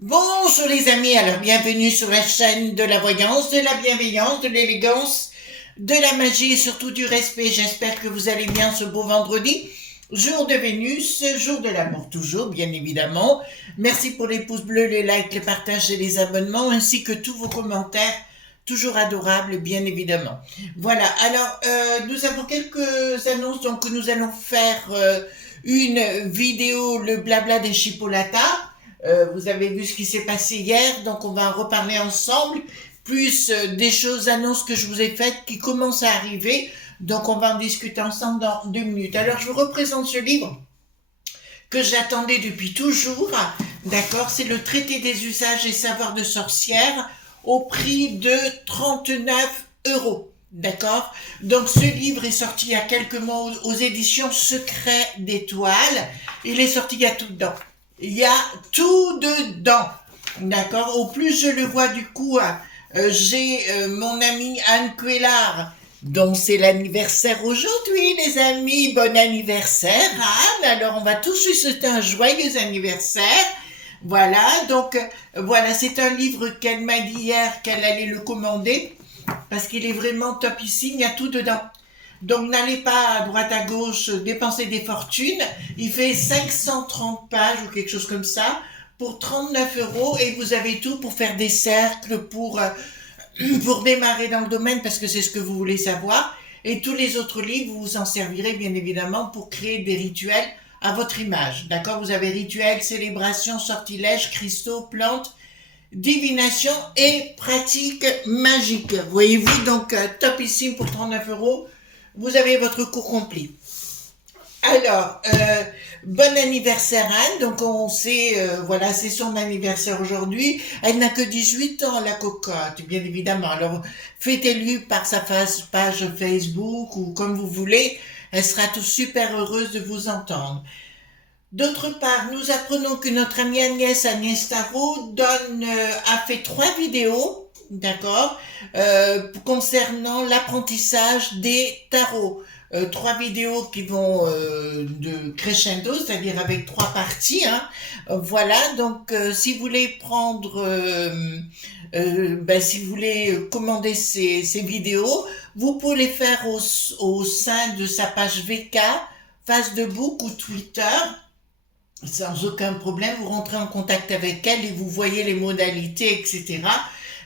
Bonjour les amis, alors bienvenue sur la chaîne de la voyance, de la bienveillance, de l'élégance, de la magie et surtout du respect. J'espère que vous allez bien ce beau vendredi, jour de Vénus, jour de l'amour toujours bien évidemment. Merci pour les pouces bleus, les likes, les partages et les abonnements ainsi que tous vos commentaires. Toujours adorables, bien évidemment. Voilà, alors nous avons quelques annonces, donc nous allons faire une vidéo, le blabla des chipolatas. Vous avez vu ce qui s'est passé hier, donc on va en reparler ensemble, plus des choses, annonces que je vous ai faites qui commencent à arriver, donc on va en discuter ensemble dans 2 minutes. Alors je vous représente ce livre que j'attendais depuis toujours, d'accord, c'est le traité des usages et savoirs de sorcière au prix de 39 €. D'accord. Donc ce livre est sorti il y a quelques mois aux éditions Secret d'Étoile. Il est sorti, il y a tout dedans. Il y a tout dedans. D'accord. Au plus je le vois du coup, j'ai mon amie Anne Cuélard, dont c'est l'anniversaire aujourd'hui, les amis. Bon anniversaire, Anne. Alors on va tous lui souhaiter un joyeux anniversaire. Voilà, donc voilà, c'est un livre qu'elle m'a dit hier qu'elle allait le commander parce qu'il est vraiment top ici, il y a tout dedans. Donc n'allez pas à droite à gauche dépenser des fortunes. Il fait 530 pages ou quelque chose comme ça pour 39 € et vous avez tout pour faire des cercles, pour démarrer dans le domaine parce que c'est ce que vous voulez savoir. Et tous les autres livres, vous vous en servirez bien évidemment pour créer des rituels à votre image. D'accord. Vous avez rituels, célébrations, sortilèges, cristaux, plantes, divination et pratique magique. Voyez-vous, donc topissime pour 39 €. Vous avez votre cours complet. Alors, bon anniversaire Anne. Donc on sait, voilà, c'est son anniversaire aujourd'hui. Elle n'a que 18 ans, la cocotte, bien évidemment. Alors, fêtez-lui par sa page Facebook ou comme vous voulez. Elle sera tout super heureuse de vous entendre. D'autre part, nous apprenons que notre amie Agnès Tarot, a fait 3 vidéos, d'accord, concernant l'apprentissage des tarots. 3 vidéos qui vont de crescendo, c'est-à-dire avec 3 parties, hein. Voilà, donc si vous voulez prendre, si vous voulez commander ces vidéos, vous pouvez les faire au sein de sa page VK, Facebook ou Twitter. Sans aucun problème, vous rentrez en contact avec elle et vous voyez les modalités, etc.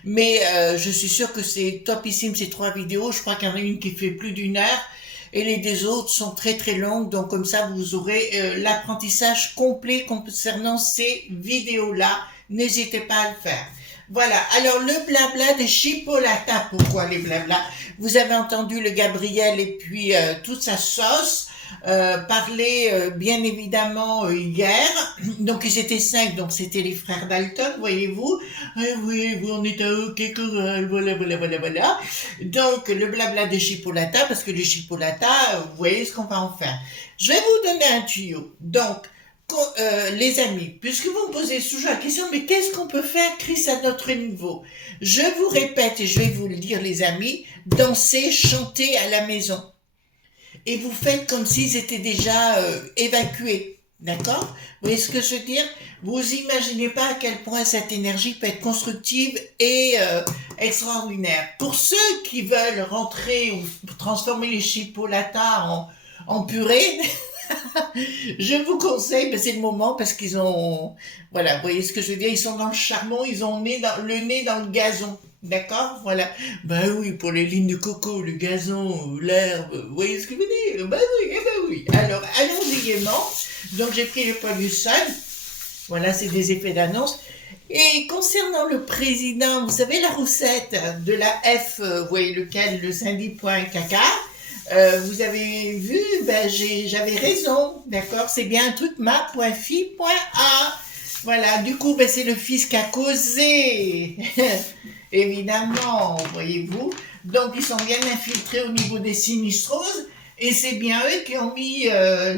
Mais je suis sûre que c'est topissime ces 3 vidéos. Je crois qu'il y en a une qui fait plus d'1 heure et les deux autres sont très très longues. Donc comme ça, vous aurez l'apprentissage complet concernant ces vidéos-là. N'hésitez pas à le faire. Voilà, alors le blabla des chipolatas. Pourquoi les blabla? Vous avez entendu le Gabriel et puis toute sa sauce. Parler bien évidemment hier. Donc ils étaient 5, donc c'était les frères Dalton, voyez-vous. Oui, on est à OK Coral, voilà. Donc le blabla des chipolatas, parce que les chipolatas, vous voyez ce qu'on va en faire. Je vais vous donner un tuyau. Donc, les amis, puisque vous me posez toujours la question, mais qu'est-ce qu'on peut faire, Chris, à notre niveau? Je vous répète, et je vais vous le dire, les amis, danser, chanter à la maison et vous faites comme s'ils étaient déjà évacués. D'accord? Vous voyez ce que je veux dire? Vous imaginez pas à quel point cette énergie peut être constructive et extraordinaire. Pour ceux qui veulent rentrer ou transformer les chipolatas en purée, je vous conseille, ben c'est le moment parce qu'ils ont, voilà, vous voyez ce que je veux dire, ils sont dans le charbon, ils ont le nez dans le gazon, d'accord, voilà. Bah oui, pour les lignes de coco, le gazon, l'herbe, vous voyez ce que je veux dire, bah oui, eh ben oui. Alors allons-y gaiement. Donc j'ai pris le poids du sol, voilà, c'est des effets d'annonce. Et concernant le président, vous savez la recette de la F, vous voyez lequel, le Sandy.caca. Vous avez vu, ben j'avais raison, d'accord? C'est bien un truc ma.fi.a. Voilà, du coup, ben c'est le fils qui a causé, évidemment, voyez-vous. Donc, ils sont bien infiltrés au niveau des sinistroses, et c'est bien eux qui ont mis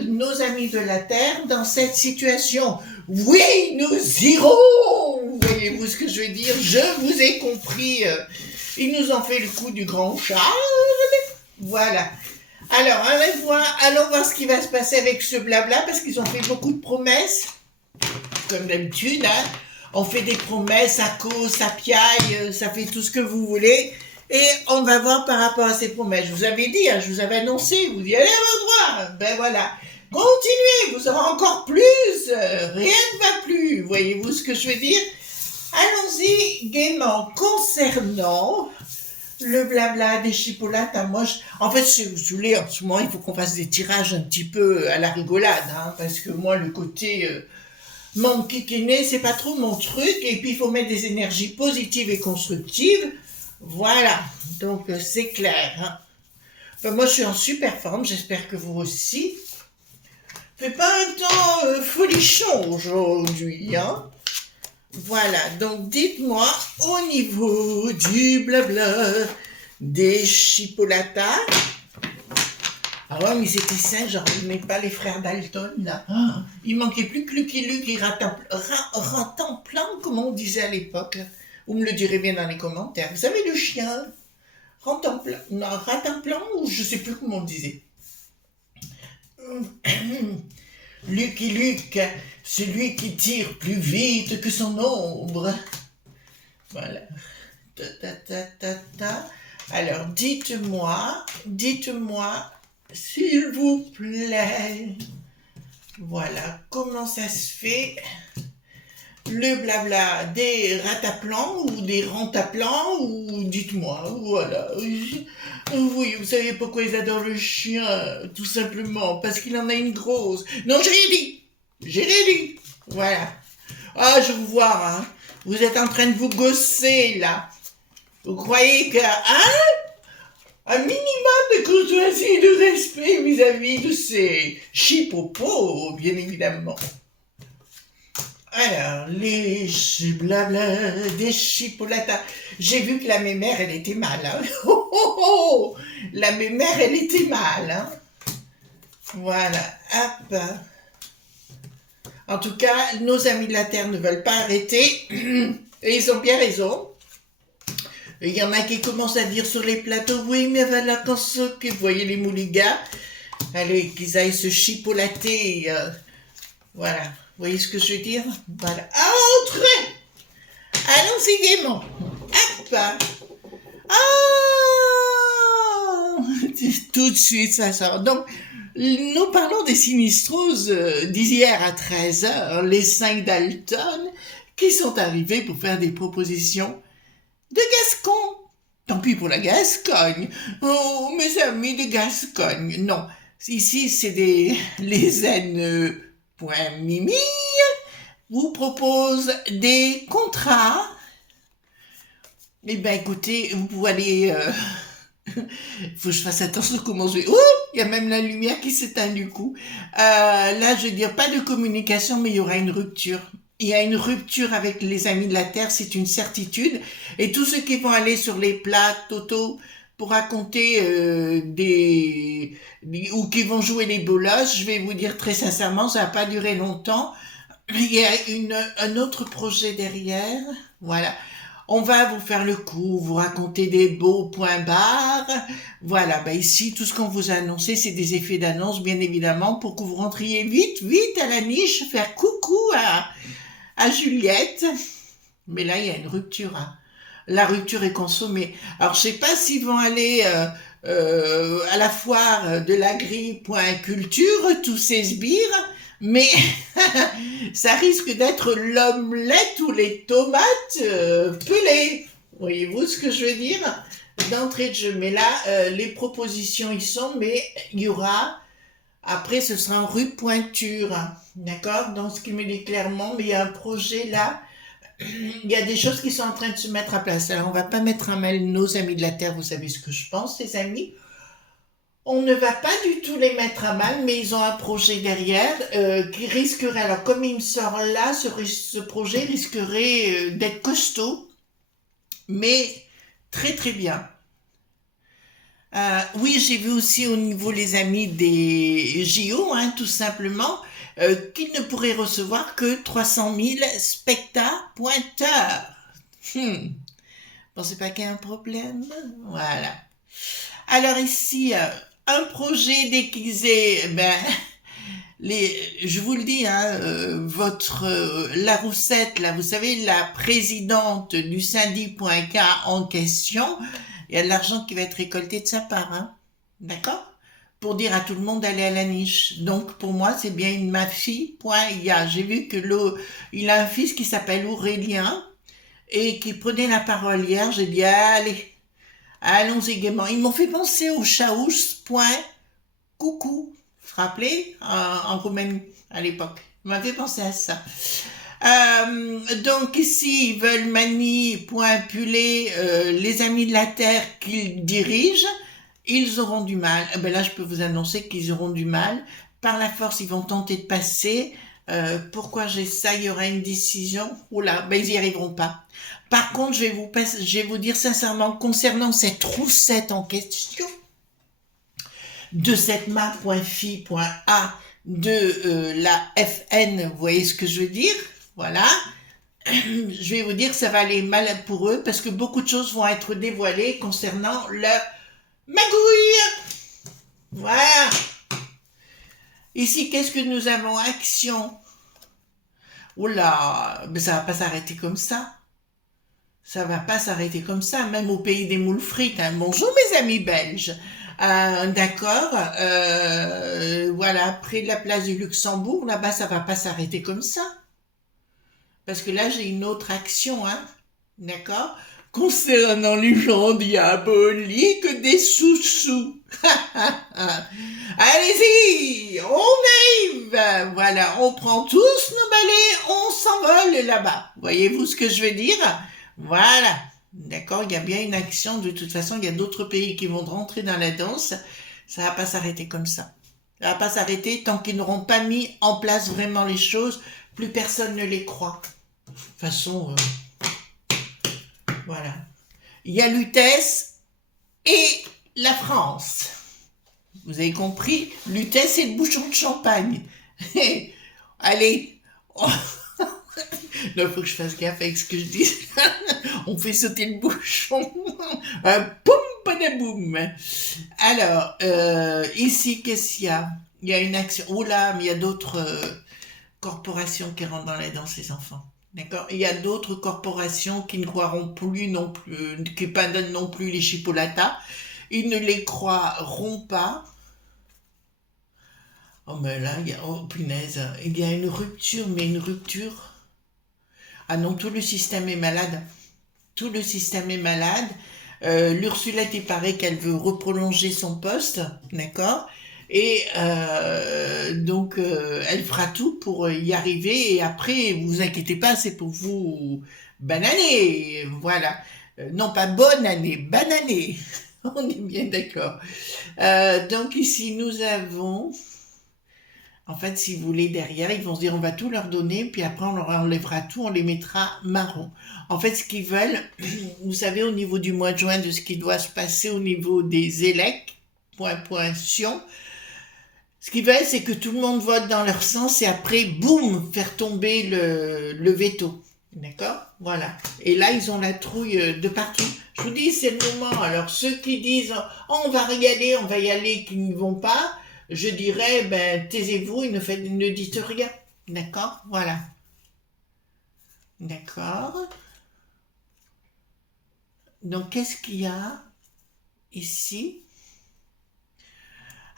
nos amis de la Terre dans cette situation. Oui, nous irons! Voyez-vous ce que je veux dire? Je vous ai compris. Ils nous ont fait le coup du grand Charles. Voilà. Alors, allons voir ce qui va se passer avec ce blabla, parce qu'ils ont fait beaucoup de promesses, comme d'habitude, hein. On fait des promesses, ça cause, ça piaille, ça fait tout ce que vous voulez. Et on va voir par rapport à ces promesses. Je vous avais dit, hein, je vous avais annoncé, vous y allez à l'endroit. Ben voilà. Continuez, vous aurez encore plus. Rien ne va plus. Voyez-vous ce que je veux dire? Allons-y gaiement. Concernant le blabla des chipolates à moche. En fait, si vous voulez, en ce moment, il faut qu'on fasse des tirages un petit peu à la rigolade. Hein, parce que moi, le côté m'enquiquiner, c'est pas trop mon truc. Et puis, il faut mettre des énergies positives et constructives. Voilà, donc c'est clair. Hein. Enfin, moi, je suis en super forme, j'espère que vous aussi. Fait pas un temps folichon aujourd'hui. Hein. Voilà, donc dites-moi, au niveau du blabla des chipolatas. Ah ouais, mais c'était ça, genre, il n'est pas les frères Dalton, là. Ah, il manquait plus que Lucky Luke et Ratemplan, comme on disait à l'époque. Vous me le direz bien dans les commentaires. Vous savez, le chien, Ratemplan, ou je sais plus comment on disait. Lucky Luke, celui qui tire plus vite que son ombre. Voilà. Alors, dites-moi, s'il vous plaît. Voilà, comment ça se fait le blabla des rataplans ou des rentaplans ou dites-moi, voilà. Oui, vous savez pourquoi ils adorent le chien? Tout simplement parce qu'il en a une grosse. Non, j'ai rien dit. Voilà. Ah, je vous vois, hein. Vous êtes en train de vous gosser, là. Vous croyez que, un minimum de courtoisie et de respect vis-à-vis de ces chipopos, bien évidemment. Alors, les blabla des chipolatas. J'ai vu que la mémère, elle était mal. Hein. Oh, oh, oh. La mémère, elle était mal. Hein. Voilà, hop. En tout cas, nos amis de la Terre ne veulent pas arrêter. Et ils ont bien raison. Il y en a qui commencent à dire sur les plateaux, oui, mais voilà, quand ce que vous voyez les mouligas, allez, qu'ils aillent se chipolater. Voilà. Vous voyez ce que je veux dire? Voilà. Entrez! Allons-y gaiement. Hop! Ah! Tout de suite, ça sort. Donc, nous parlons des sinistroses d'hier à 13h, les 5 Dalton, qui sont arrivés pour faire des propositions de Gascon. Tant pis pour la Gascogne. Oh, mes amis de Gascogne. Non, ici, c'est les zen... Point Mimi vous propose des contrats. Eh bien, écoutez, vous pouvez aller... faut que je fasse attention comment je vais... Oh, il y a même la lumière qui s'éteint du coup. Là, je veux dire, pas de communication, mais il y aura une rupture. Il y a une rupture avec les amis de la Terre, c'est une certitude. Et tous ceux qui vont aller sur les plats totaux pour raconter ou qui vont jouer les bolosses, je vais vous dire très sincèrement, ça va pas durer longtemps. Il y a un autre projet derrière. Voilà. On va vous faire le coup, vous raconter des beaux points barres. Voilà, ben ici, tout ce qu'on vous a annoncé, c'est des effets d'annonce, bien évidemment, pour que vous rentriez vite à la niche, faire coucou à Juliette. Mais là, il y a une rupture. Hein. La rupture est consommée. Alors, je sais pas s'ils vont aller à la foire de l'agri.culture, tous ces sbires, mais ça risque d'être l'omelette ou les tomates pelées. Voyez-vous ce que je veux dire? D'entrée de jeu. Mais là, les propositions y sont, mais il y aura... Après, ce sera en rue Pointure. D'accord? Donc, ce qui me dit clairement, mais il y a un projet là... Il y a des choses qui sont en train de se mettre à place. Alors, on va pas mettre à mal nos amis de la Terre, vous savez ce que je pense, les amis. On ne va pas du tout les mettre à mal, mais ils ont un projet derrière qui risquerait, alors comme il me sort là, ce projet risquerait d'être costaud, mais très très bien. Oui, j'ai vu aussi au niveau les amis des JO, hein, tout simplement, qu'ils ne pourraient recevoir que 300 000 spectateurs. Pensez pas qu'il y a un problème? Voilà. Alors ici, un projet déguisé, je vous le dis, hein, la Roussette, là, vous savez, la présidente du syndic.k en question, il y a de l'argent qui va être récolté de sa part, hein, d'accord? Pour dire à tout le monde d'aller à la niche. Donc, pour moi, c'est bien une mafie.ia. J'ai vu que il a un fils qui s'appelle Aurélien et qui prenait la parole hier. J'ai dit, allez, allons-y gaiement. Ils m'ont fait penser au chaous.coucou. Vous vous rappelez, en Roumanie, à l'époque. Ils m'avaient pensé à ça. Donc ici, ils veulent manipuler les amis de la Terre qu'ils dirigent. Ils auront du mal. Ben là, je peux vous annoncer qu'ils auront du mal. Par la force, ils vont tenter de passer. Pourquoi j'ai ça? Il y aura une décision. Oula, ben ils y arriveront pas. Par contre, je vais vous dire sincèrement, concernant cette roussette en question, de cette ma.fi.a de la FN, vous voyez ce que je veux dire? Voilà. Je vais vous dire que ça va aller mal pour eux parce que beaucoup de choses vont être dévoilées concernant leur magouille. Voilà. Ici, qu'est-ce que nous avons? Action. Oula, mais ça va pas s'arrêter comme ça. Ça va pas s'arrêter comme ça, même au pays des moules frites. Hein. Bonjour mes amis belges. D'accord. Voilà, près de la place du Luxembourg, là-bas, ça va pas s'arrêter comme ça. Parce que là, j'ai une autre action, hein. D'accord? Concernant les gens diaboliques des sous-sous. Allez-y, on arrive. Voilà, on prend tous nos balais, on s'envole là-bas. Voyez-vous ce que je veux dire? Voilà. D'accord, il y a bien une action. De toute façon, il y a d'autres pays qui vont rentrer dans la danse. Ça va pas s'arrêter comme ça. Ça va pas s'arrêter tant qu'ils n'auront pas mis en place vraiment les choses. Plus personne ne les croit. De toute façon, voilà. Il y a l'UTES et la France. Vous avez compris? L'UTES et le bouchon de champagne. Allez. Non, il faut que je fasse gaffe avec ce que je dis. On fait sauter le bouchon. Poum, padaboum. Alors, ici, qu'est-ce qu'il y a? Il y a une action. Oh là, mais il y a d'autres corporations qui rentrent dans la danse, les enfants. D'accord? Il y a d'autres corporations qui ne croiront plus non plus, qui pardonnent non plus les chipolatas. Ils ne les croiront pas. Oh, mais là, oh, punaise, il y a une rupture, mais une rupture. Ah non, tout le système est malade. Tout le système est malade. L'Ursulette, il paraît qu'elle veut reprolonger son poste, d'accord? Et donc, elle fera tout pour y arriver. Et après, vous inquiétez pas, c'est pour vous bananer. Voilà. Non, pas bonne année, bananée. On est bien d'accord. Donc ici, nous avons... En fait, si vous voulez, derrière, ils vont se dire, on va tout leur donner, puis après, on leur enlèvera tout, on les mettra marron. En fait, ce qu'ils veulent, vous savez, au niveau du mois de juin, de ce qui doit se passer au niveau des élects, ce qu'ils veulent, c'est que tout le monde vote dans leur sens, et après, boum, faire tomber le veto. D'accord? Voilà. Et là, ils ont la trouille de partout. Je vous dis, c'est le moment. Alors, ceux qui disent, oh, on va y aller, qui n'y vont pas, je dirais, ben, taisez-vous et ne dites rien. D'accord? Voilà. D'accord. Donc, qu'est-ce qu'il y a ici?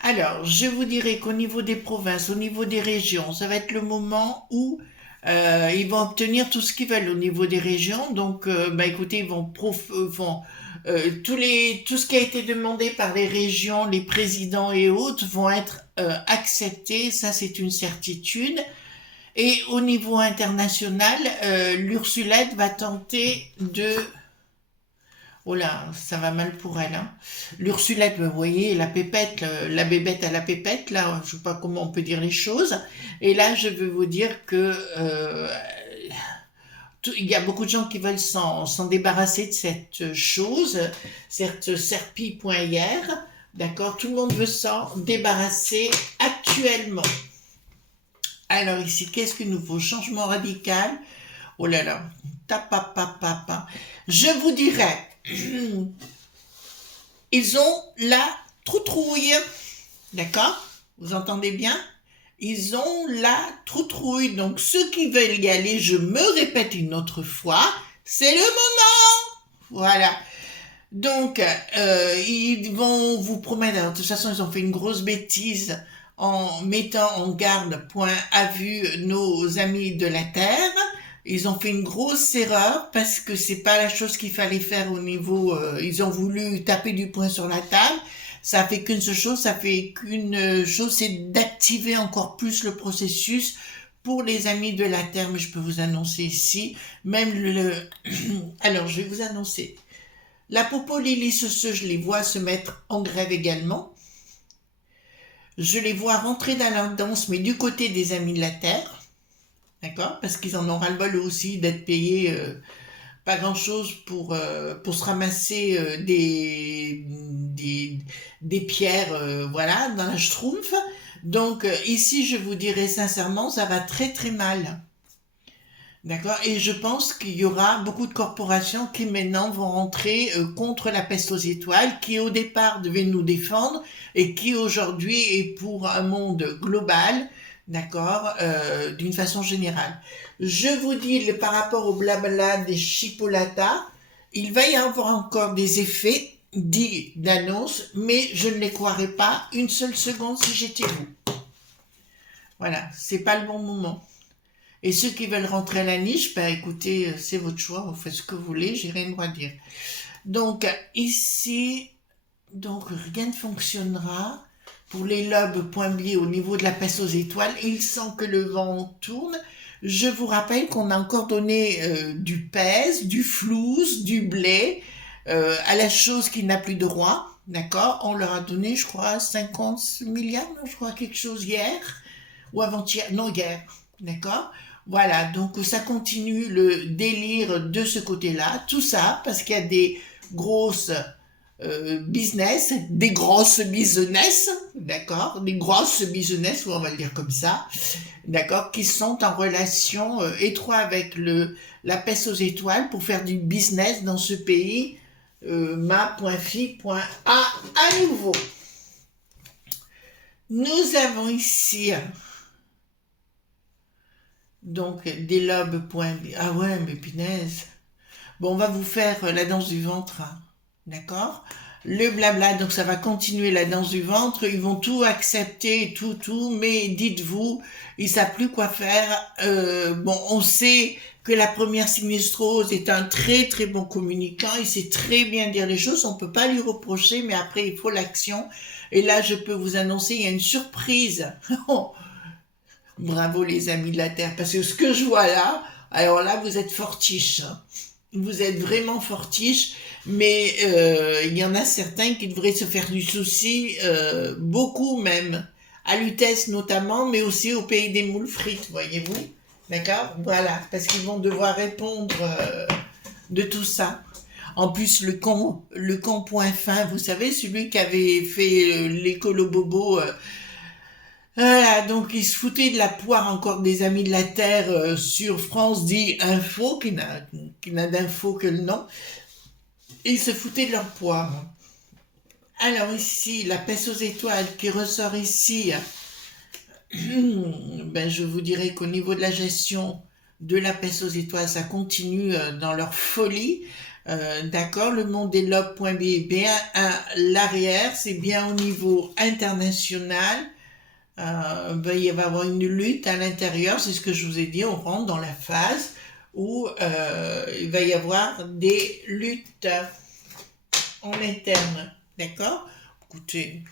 Alors, je vous dirais qu'au niveau des provinces, au niveau des régions, ça va être le moment où ils vont obtenir tout ce qu'ils veulent au niveau des régions. Donc, bah, écoutez, ils vont tout ce qui a été demandé par les régions, les présidents et autres vont être acceptés. Ça, c'est une certitude. Et au niveau international, l'Ursulette va tenter de... Oh là, ça va mal pour elle. Hein. L'Ursulette, vous voyez, la pépette, la bébête à la pépette, là, je ne sais pas comment on peut dire les choses. Et là, je veux vous dire que il y a beaucoup de gens qui veulent s'en débarrasser de cette chose, cette serpille.hier. D'accord? Tout le monde veut s'en débarrasser actuellement. Alors ici, qu'est-ce que nous faut? Changement radical. Oh là là. Tapapapapa. Je vous dirais, ils ont la troutrouille. D'accord? Vous entendez bien? ils ont la troutrouille. Donc ceux qui veulent y aller, je me répète une autre fois, c'est le moment. Voilà. Donc, ils vont vous promettre, alors, de toute façon, ils ont fait une grosse bêtise en mettant en garde, point à vue, nos amis de la Terre. Ils ont fait une grosse erreur parce que c'est pas la chose qu'il fallait faire au niveau, ils ont voulu taper du poing sur la table. Ça fait qu'une seule chose, ça fait qu'une chose, c'est d'activer encore plus le processus pour les amis de la Terre. Mais je peux vous annoncer ici, même alors je vais vous annoncer. La Popo Lily je les vois se mettre en grève également. Je les vois rentrer dans la danse, mais du côté des amis de la Terre. D'accord? Parce qu'ils en ont ras-le-bol aussi d'être payés pas grand-chose pour se ramasser des pierres voilà, dans la schtroumpf. Donc ici, je vous dirais sincèrement, ça va très très mal. D'accord. Et je pense qu'il y aura beaucoup de corporations qui maintenant vont rentrer contre la peste aux étoiles, qui au départ devait nous défendre et qui aujourd'hui est pour un monde global, d'accord, d'une façon générale. Je vous dis, par rapport au blabla des chipolatas, il va y avoir encore des effets dits d'annonce, mais je ne les croirais pas une seule seconde si j'étais vous. Voilà, c'est pas le bon moment. Et ceux qui veulent rentrer à la niche, bah écoutez, c'est votre choix, vous faites ce que vous voulez, j'ai rien à dire. Donc ici, donc rien ne fonctionnera pour les lobes point biais au niveau de la peste aux étoiles. Il sent que le vent tourne. Je vous rappelle qu'on a encore donné du pèse, du flouze, du blé à la chose qui n'a plus de roi. D'accord? On leur a donné, je crois, 50 milliards, non, je crois, quelque chose hier, ou avant-hier, non, hier. D'accord? Voilà, donc ça continue le délire de ce côté-là, tout ça parce qu'il y a des grosses business, des grosses business, d'accord, des grosses business, on va le dire comme ça, d'accord, qui sont en relation étroite avec la peste aux étoiles pour faire du business dans ce pays, ma.fi.a à nouveau. Nous avons ici donc des lobes. Ah ouais, mais punaise. Bon, on va vous faire la danse du ventre, hein. D'accord? Le blabla, donc ça va continuer la danse du ventre. Ils vont tout accepter, tout, mais dites-vous, ils savent plus quoi faire. Bon, on sait que la première sinistrose est un très très bon communicant. Il sait très bien dire les choses. On peut pas lui reprocher, mais après il faut l'action. Et là, je peux vous annoncer, il y a une surprise. Bravo les amis de la Terre, parce que ce que je vois là, alors là vous êtes fortiches, hein. Vous êtes vraiment fortiches, mais il y en a certains qui devraient se faire du souci, beaucoup même, à Lutèce notamment, mais aussi au pays des moules frites, voyez-vous, d'accord? Voilà, parce qu'ils vont devoir répondre de tout ça. En plus, le con point fin, vous savez, celui qui avait fait l'écolo bobo. Voilà, donc il se foutait de la poire encore des amis de la Terre sur France dit Info, qui n'a d'info que le nom. Et il se foutait de leur poire. Alors ici, la peste aux étoiles qui ressort ici, ben je vous dirais qu'au niveau de la gestion de la peste aux étoiles, ça continue dans leur folie. D'accord, le monde des lobes.b est bien à l'arrière, c'est bien au niveau international. Ben, il va y avoir une lutte à l'intérieur, c'est ce que je vous ai dit, on rentre dans la phase où il va y avoir des luttes en interne, d'accord? Écoutez,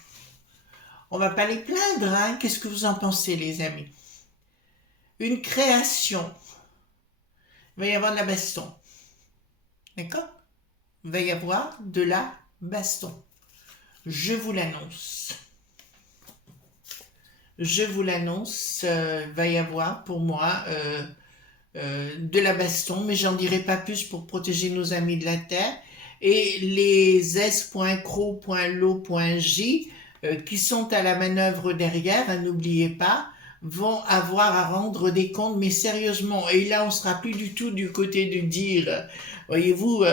on va pas les plaindre, hein? Qu'est-ce que vous en pensez, les amis? Une création, il va y avoir de la baston, d'accord? Il va y avoir de la baston, je vous l'annonce. Je vous l'annonce, va y avoir pour moi de la baston, mais j'en dirai pas plus pour protéger nos amis de la Terre. Et les s.cro.lo.j qui sont à la manœuvre derrière, hein, n'oubliez pas, vont avoir à rendre des comptes, mais sérieusement. Et là, on sera plus du tout du côté de dire, voyez-vous,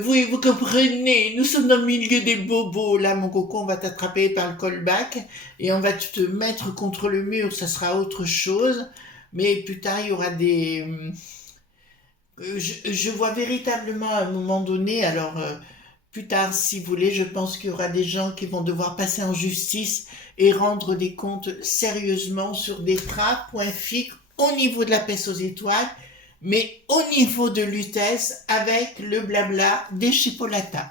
vous comprenez, nous sommes dans le milieu des bobos. Là, mon coco, on va t'attraper par le callback et on va te mettre contre le mur, ça sera autre chose. Mais plus tard, il y aura des... je vois véritablement à un moment donné, alors plus tard, si vous voulez, je pense qu'il y aura des gens qui vont devoir passer en justice et rendre des comptes sérieusement sur des points fixes au niveau de la peste aux étoiles, mais au niveau de l'UTES avec le blabla des chipolatas.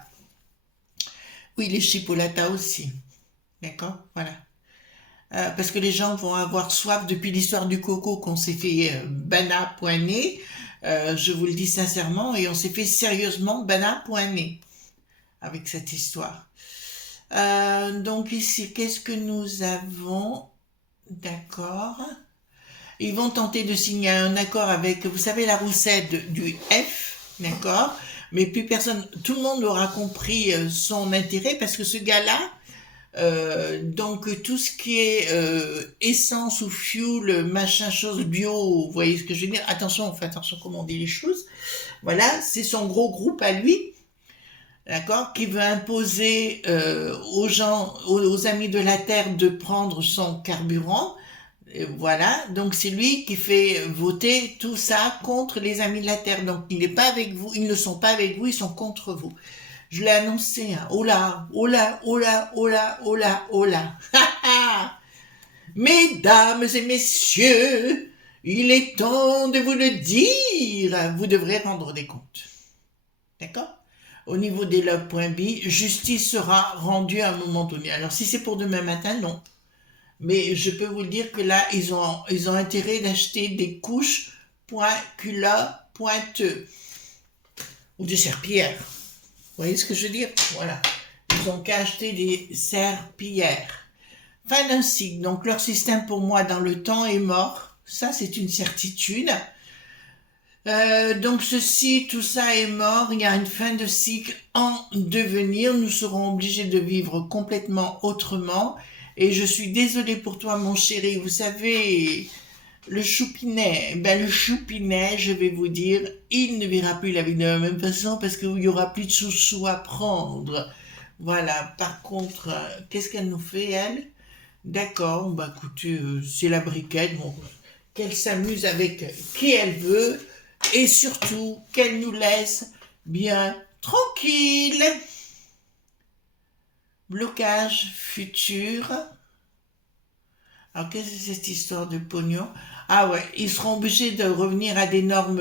Oui, les chipolatas aussi. D'accord? Voilà. Parce que les gens vont avoir soif depuis l'histoire du coco qu'on s'est fait bana point nez. Je vous le dis sincèrement, et on s'est fait sérieusement bana point nez avec cette histoire. Donc ici, qu'est-ce que nous avons? D'accord. Ils vont tenter de signer un accord avec, vous savez, la roussette du F, d'accord? Mais plus personne, tout le monde aura compris son intérêt parce que ce gars-là, donc tout ce qui est essence ou fuel, machin chose bio, vous voyez ce que je veux dire? Attention, on fait attention comment on dit les choses. Voilà, c'est son gros groupe à lui, d'accord, qui veut imposer aux gens, aux amis de la Terre de prendre son carburant. Voilà, donc c'est lui qui fait voter tout ça contre les amis de la Terre. Donc il n'est pas avec vous, ils ne sont pas avec vous, ils sont contre vous. Je l'ai annoncé, hein. Oh là, oh là, oh là, oh là, oh là, oh là. Mesdames et messieurs, il est temps de vous le dire. Vous devrez rendre des comptes. D'accord? Au niveau des log.b, justice sera rendue à un moment donné. Alors si c'est pour demain matin, non. Mais je peux vous dire que là, ils ont intérêt d'acheter des couches culottes pointeux ou des serpillères. Vous voyez ce que je veux dire? Voilà. Ils ont qu'à acheter des serpillères. Fin d'un cycle. Donc leur système pour moi dans le temps est mort. Ça, c'est une certitude. Donc ceci, tout ça est mort. Il y a une fin de cycle en devenir. Nous serons obligés de vivre complètement autrement. Et je suis désolée pour toi, mon chéri. Vous savez, le choupinet, le choupinet, je vais vous dire, il ne verra plus la vie de la même façon parce qu'il n'y aura plus de sous à prendre. Voilà. Par contre, qu'est-ce qu'elle nous fait, elle? D'accord. Écoutez, c'est la briquette. Bon, qu'elle s'amuse avec qui elle veut et surtout qu'elle nous laisse bien tranquille. Blocage futur. Alors, qu'est-ce que c'est cette histoire de pognon? Ah ouais, ils seront obligés de revenir à des normes,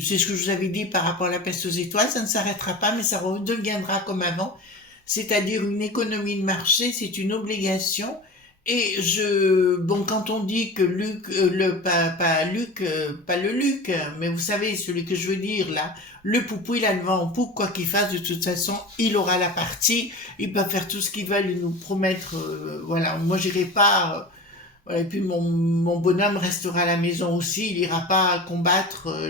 c'est ce que je vous avais dit par rapport à la peste aux étoiles, ça ne s'arrêtera pas, mais ça redeviendra comme avant, c'est-à-dire une économie de marché, c'est une obligation. Et quand on dit que Luc, pas le Luc, mais vous savez, celui que je veux dire là, le poupou, il a le vent en poupe, quoi qu'il fasse, de toute façon, il aura la partie, ils peuvent faire tout ce qu'ils veulent, ils nous promettre, voilà, moi j'irai pas, voilà, et puis mon bonhomme restera à la maison aussi, il ira pas combattre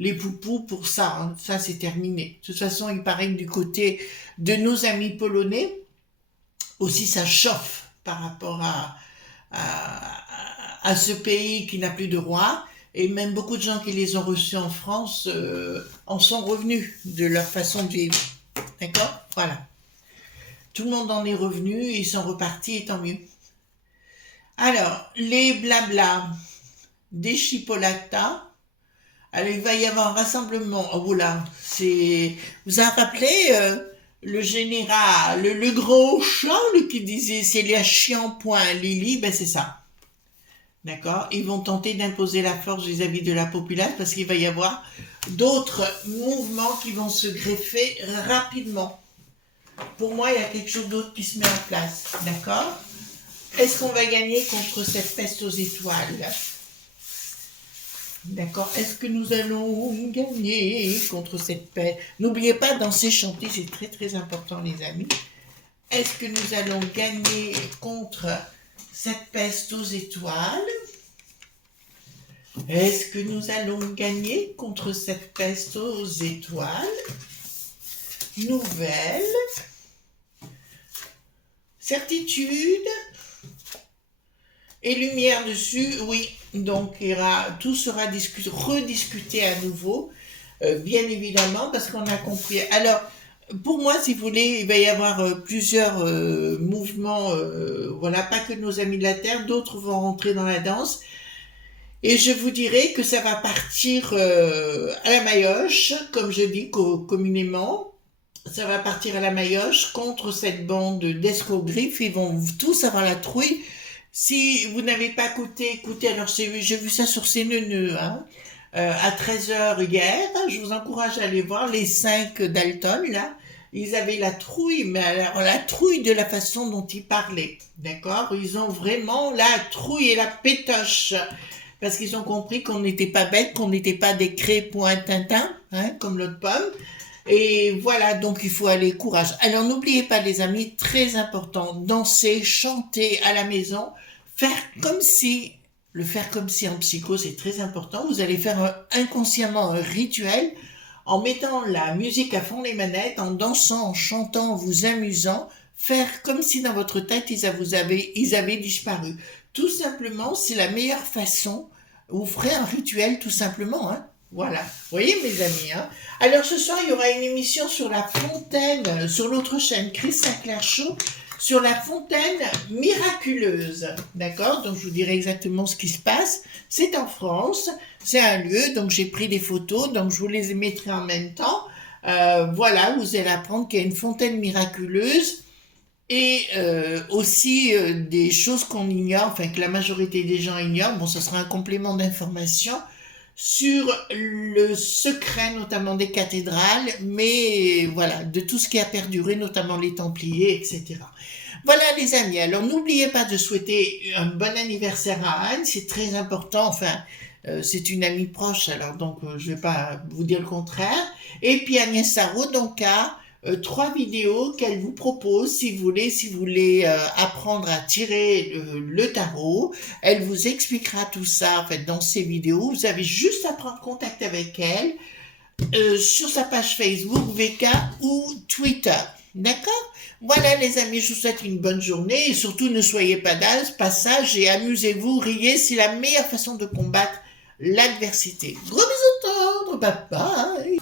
les poupous pour ça, hein. Ça c'est terminé. De toute façon, il paraît que du côté de nos amis polonais, aussi ça chauffe par rapport à ce pays qui n'a plus de roi, et même beaucoup de gens qui les ont reçus en France en sont revenus de leur façon de vivre. D'accord? Voilà. Tout le monde en est revenu, ils sont repartis, et tant mieux. Alors, les blabla des chipolatas. Alors, il va y avoir un rassemblement. Oh là, c'est... Vous avez rappelé le général, le gros Charles qui disait c'est les chiens point Lily, ben c'est ça. D'accord? Ils vont tenter d'imposer la force vis-à-vis de la population parce qu'il va y avoir d'autres mouvements qui vont se greffer rapidement. Pour moi, il y a quelque chose d'autre qui se met en place. D'accord? Est-ce qu'on va gagner contre cette peste aux étoiles? D'accord? Est-ce que nous allons gagner contre cette peste? N'oubliez pas, danser, chanter, c'est très très important, les amis. Est-ce que nous allons gagner contre cette peste aux étoiles? Est-ce que nous allons gagner contre cette peste aux étoiles? Nouvelle certitude. et lumière dessus, oui. Donc tout sera rediscuté à nouveau, bien évidemment, parce qu'on a compris. Alors, pour moi, si vous voulez, il va y avoir plusieurs mouvements, voilà, pas que nos amis de la Terre, d'autres vont rentrer dans la danse. Et je vous dirais que ça va partir à la maillotche, comme je dis communément. Ça va partir à la maillotche contre cette bande d'escogriffe. Ils vont tous avoir la trouille. Si vous n'avez pas écoutez, alors j'ai vu ça sur CNN, hein, à 13 h hier. Je vous encourage à aller voir les 5 Dalton, là. Ils avaient la trouille, mais alors la trouille de la façon dont ils parlaient. D'accord? Ils ont vraiment la trouille et la pétoche. Parce qu'ils ont compris qu'on n'était pas bêtes, qu'on n'était pas des cré-point-tintin, hein, comme l'autre pomme. Et voilà, donc il faut aller courage. Alors n'oubliez pas les amis, très important, danser, chanter à la maison, le faire comme si en psycho c'est très important. Vous allez faire inconsciemment un rituel en mettant la musique à fond les manettes, en dansant, en chantant, en vous amusant, faire comme si dans votre tête ils avaient disparu. Tout simplement, c'est la meilleure façon. Vous ferez un rituel tout simplement, hein. Voilà, vous voyez mes amis, hein. Alors ce soir il y aura une émission sur la fontaine, sur l'autre chaîne, Chris Sinclair Show, sur la fontaine miraculeuse, d'accord? Donc je vous dirai exactement ce qui se passe. C'est en France, c'est un lieu, donc j'ai pris des photos, donc je vous les mettrai en même temps. Voilà, vous allez apprendre qu'il y a une fontaine miraculeuse et aussi des choses qu'on ignore, enfin que la majorité des gens ignorent. Bon, ce sera un complément d'information sur le secret notamment des cathédrales, mais voilà, de tout ce qui a perduré, notamment les Templiers, etc. Voilà les amis, alors n'oubliez pas de souhaiter un bon anniversaire à Anne, c'est très important, enfin c'est une amie proche, alors donc je vais pas vous dire le contraire. Et puis Agnès Sarraud donc a 3 vidéos qu'elle vous propose si vous voulez apprendre à tirer le tarot. Elle vous expliquera tout ça en fait dans ces vidéos. Vous avez juste à prendre contact avec elle sur sa page Facebook, VK ou Twitter. D'accord? Voilà les amis, je vous souhaite une bonne journée et surtout ne soyez pas sages et amusez-vous, riez, c'est la meilleure façon de combattre l'adversité. Gros bisous tendres, bye bye.